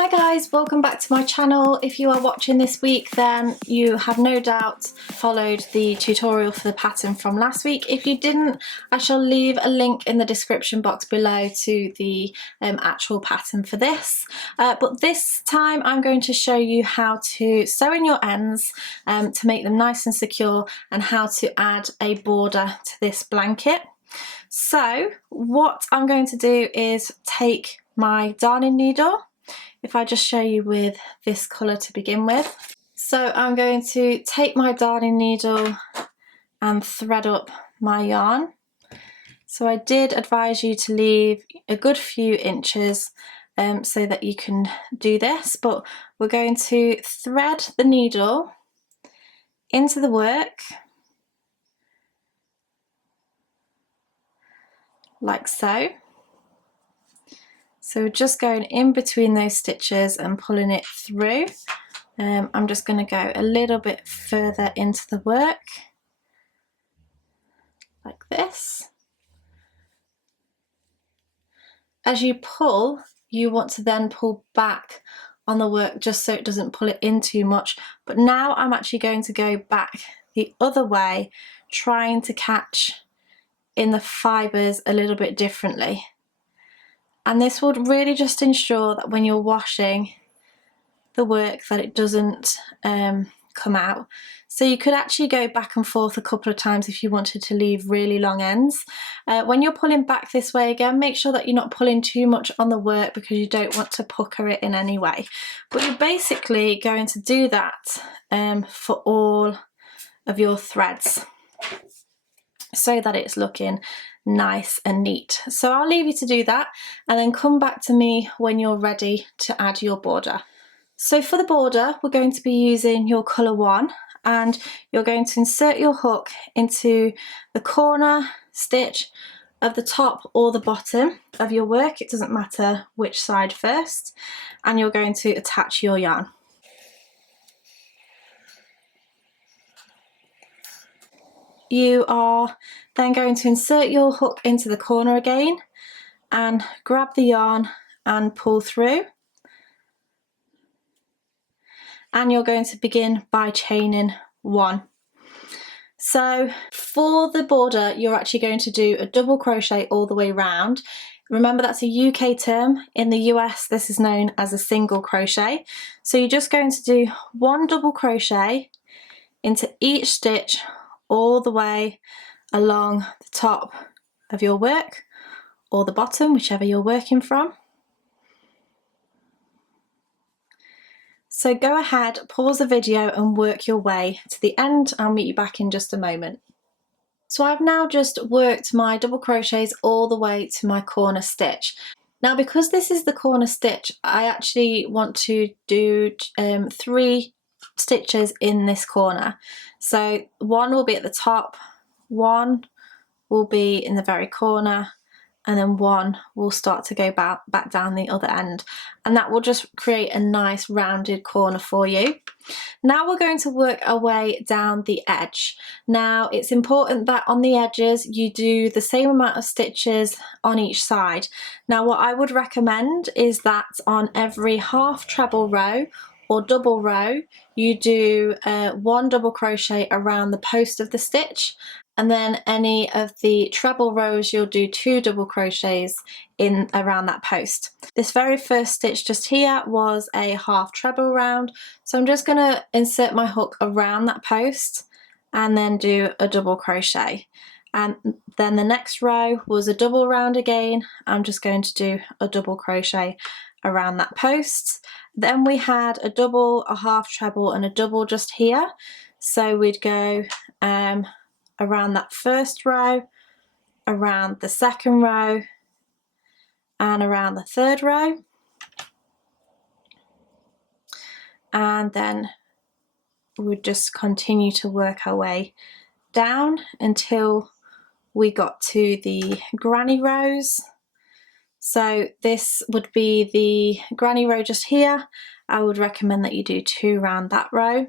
Hi guys, welcome back to my channel. If you are watching this week, then you have no doubt followed the tutorial for the pattern from last week. If you didn't, I shall leave a link in the description box below to the actual pattern for this. But this time I'm going to show you how to sew in your ends to make them nice and secure, and how to add a border to this blanket. So what I'm going to do is take my darning needle. If I just show you with this colour to begin with. So I'm going to take my darning needle and thread up my yarn. So I did advise you to leave a good few inches so that you can do this, but we're going to thread the needle into the work like so. So we're just going in between those stitches and pulling it through. I'm just going to go a little bit further into the work, like this. As you pull, you want to then pull back on the work just so it doesn't pull it in too much. But now I'm actually going to go back the other way, trying to catch in the fibres a little bit differently. And this would really just ensure that when you're washing the work that it doesn't come out. So you could actually go back and forth a couple of times if you wanted to leave really long ends. When you're pulling back this way again, make sure that you're not pulling too much on the work because you don't want to pucker it in any way. But you're basically going to do that for all of your threads so that it's looking nice and neat. So I'll leave you to do that and then come back to me when you're ready to add your border. So for the border, we're going to be using your colour 1, and you're going to insert your hook into the corner stitch of the top or the bottom of your work. It doesn't matter which side first, and you're going to attach your yarn. You are then going to insert your hook into the corner again and grab the yarn and pull through. And you're going to begin by chaining 1. So for the border, you're actually going to do a double crochet all the way round. Remember, that's a UK term. In the US, this is known as a single crochet. So you're just going to do 1 double crochet into each stitch all the way along the top of your work, or the bottom, whichever you're working from. So go ahead, pause the video and work your way to the end. I'll meet you back in just a moment. So I've now just worked my double crochets all the way to my corner stitch. Now, because this is the corner stitch, I actually want to do 3 stitches in this corner. So 1 will be at the top, 1 will be in the very corner, and then 1 will start to go back down the other end, and that will just create a nice rounded corner for you. Now we're going to work our way down the edge. Now it's important that on the edges you do the same amount of stitches on each side. Now what I would recommend is that on every half treble row or double row you do 1 double crochet around the post of the stitch, and then any of the treble rows you'll do 2 double crochets in around that post. This very first stitch just here was a half treble round, so I'm just going to insert my hook around that post and then do a double crochet. And then the next row was a double round again. I'm just going to do a double crochet around that post. Then we had a double, a half treble and a double just here, so we'd go around that first row, around the second row, and around the third row. And then we'd just continue to work our way down until we got to the granny rows. So this would be the granny row just here. I would recommend that you do 2 round that row.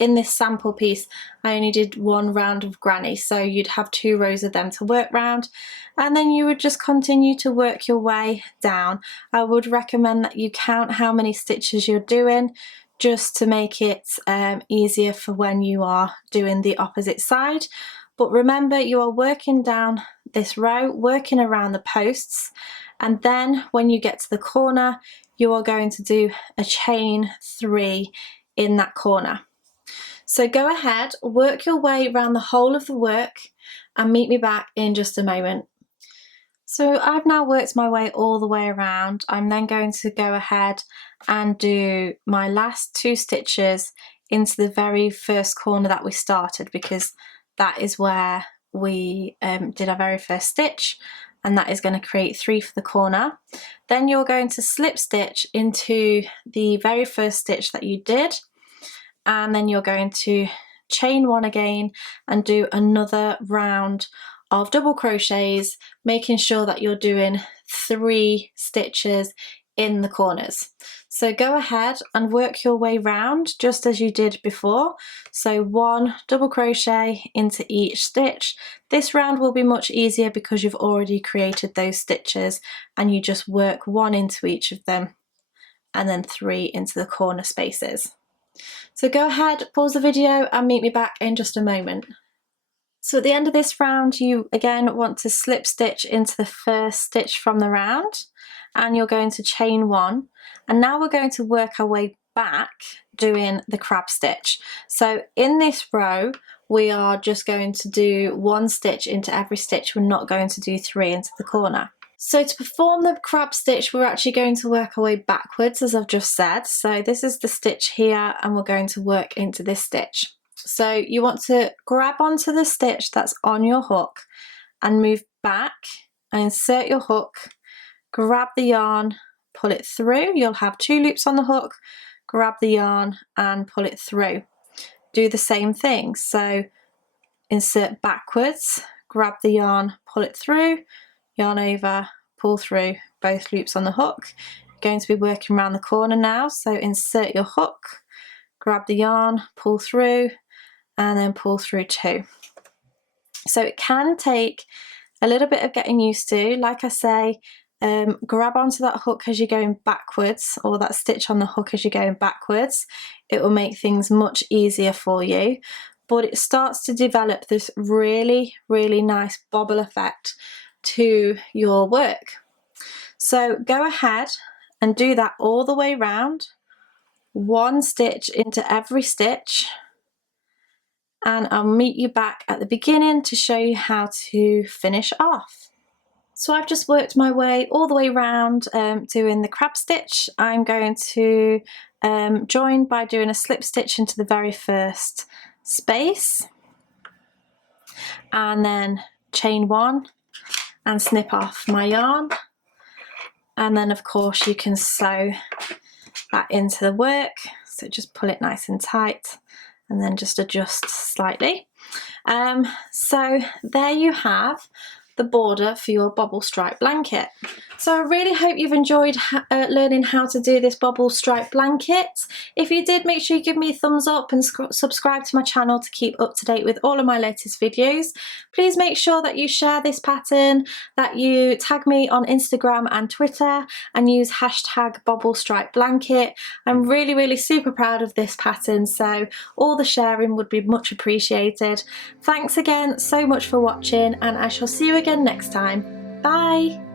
in this sample piece I only did one round of granny, so you'd have 2 rows of them to work round, and then you would just continue to work your way down. I would recommend that you count how many stitches you're doing, just to make it easier for when you are doing the opposite side. But remember, you are working down this row, working around the posts, and then when you get to the corner, you are going to do a chain 3 in that corner. So go ahead, work your way around the whole of the work and meet me back in just a moment. So I've now worked my way all the way around. I'm then going to go ahead and do my last 2 stitches into the very first corner that we started, because that is where we did our very first stitch, and that is going to create 3 for the corner. Then you're going to slip stitch into the very first stitch that you did, and then you're going to chain 1 again and do another round of double crochets, making sure that you're doing 3 stitches in the corners. So go ahead and work your way round just as you did before. So 1 double crochet into each stitch. This round will be much easier because you've already created those stitches, and you just work 1 into each of them and then 3 into the corner spaces. So go ahead, pause the video and meet me back in just a moment. So at the end of this round, you again want to slip stitch into the first stitch from the round, and you're going to chain 1. And now we're going to work our way back doing the crab stitch. So in this row, we are just going to do 1 stitch into every stitch. We're not going to do 3 into the corner. So to perform the crab stitch, we're actually going to work our way backwards, as I've just said. So this is the stitch here, and we're going to work into this stitch. So you want to grab onto the stitch that's on your hook and move back and insert your hook, grab the yarn, pull it through. You'll have 2 loops on the hook, grab the yarn and pull it through. Do the same thing. So insert backwards, grab the yarn, pull it through, yarn over, pull through, both loops on the hook. You're going to be working around the corner now. So insert your hook, grab the yarn, pull through, and then pull through 2. So it can take a little bit of getting used to. Like I say, grab onto that hook as you're going backwards, or that stitch on the hook as you're going backwards. It will make things much easier for you, but it starts to develop this really, really nice bobble effect to your work. So go ahead and do that all the way round, 1 stitch into every stitch, and I'll meet you back at the beginning to show you how to finish off. So I've just worked my way all the way around doing the crab stitch. I'm going to join by doing a slip stitch into the very first space, and then chain 1 and snip off my yarn, and then of course you can sew that into the work. So just pull it nice and tight and then just adjust slightly. So there you have the border for your bobble stripe blanket. So I really hope you've enjoyed learning how to do this bobble stripe blanket. If you did, make sure you give me a thumbs up and subscribe to my channel to keep up to date with all of my latest videos. Please make sure that you share this pattern, that you tag me on Instagram and Twitter and use hashtag bobble stripe blanket. I'm really, really super proud of this pattern, so all the sharing would be much appreciated. Thanks again so much for watching, and I shall see you again next time. Bye!